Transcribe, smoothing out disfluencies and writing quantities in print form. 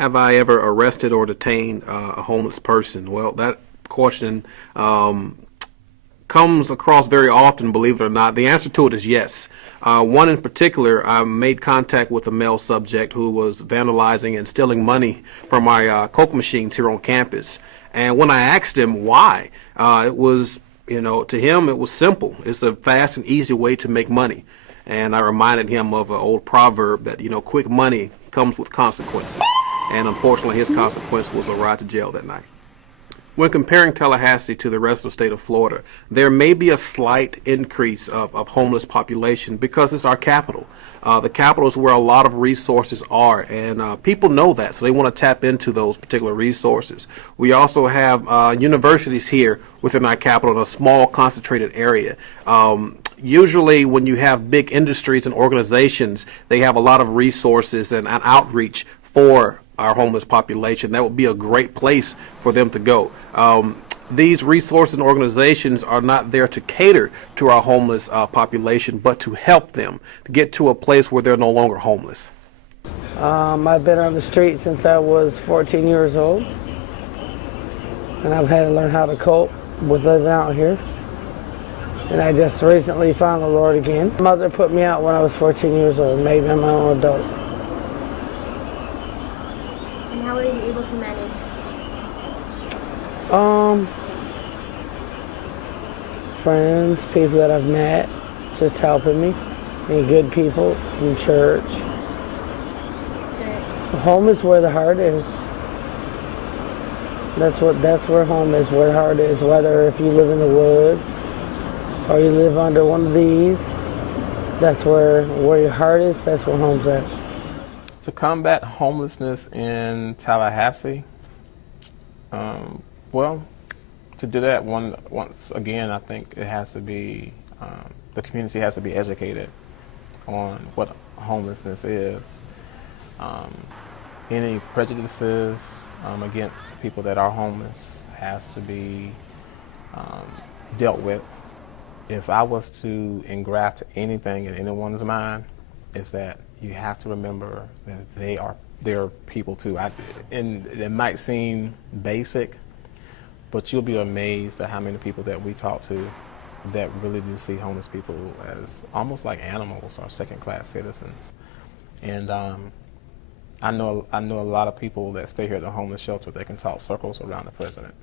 Have I ever arrested or detained a homeless person? Well, that question comes across very often, believe it or not. The answer to it is yes. One in particular, I made contact with a male subject who was vandalizing and stealing money from my Coke machines here on campus. And when I asked him why, it was, to him it was simple. It's a fast and easy way to make money. And I reminded him of an old proverb that, quick money comes with consequences. And unfortunately, his consequence was a ride to jail that night. When comparing Tallahassee to the rest of the state of Florida, there may be a slight increase of homeless population because it's our capital. The capital is where a lot of resources are, and people know that, so they want to tap into those particular resources. We also have universities here within our capital in a small concentrated area. Usually when you have big industries and organizations, they have a lot of resources and outreach for our homeless population. That would be a great place for them to go. These resources and organizations are not there to cater to our homeless population, but to help them to get to a place where they're no longer homeless. I've been on the street since I was 14 years old, and I've had to learn how to cope with living out here. And I just recently found the Lord again. My mother put me out when I was 14 years old, made me my own adult. And how were you able to manage? Friends, people that I've met, just helping me, and good people in church. Home is where the heart is. That's where home is, where the heart is. Whether if you live in the woods or you live under one of these, that's where your heart is. That's where home's at. To combat homelessness in Tallahassee, well, to do that, once again, I think it has to be, the community has to be educated on what homelessness is. Any prejudices against people that are homeless has to be dealt with. If I was to engraft anything in anyone's mind, is that you have to remember that they're people too. And it might seem basic, but you'll be amazed at how many people that we talk to that really do see homeless people as almost like animals or second-class citizens. And I know a lot of people that stay here at the homeless shelter that can talk circles around the president.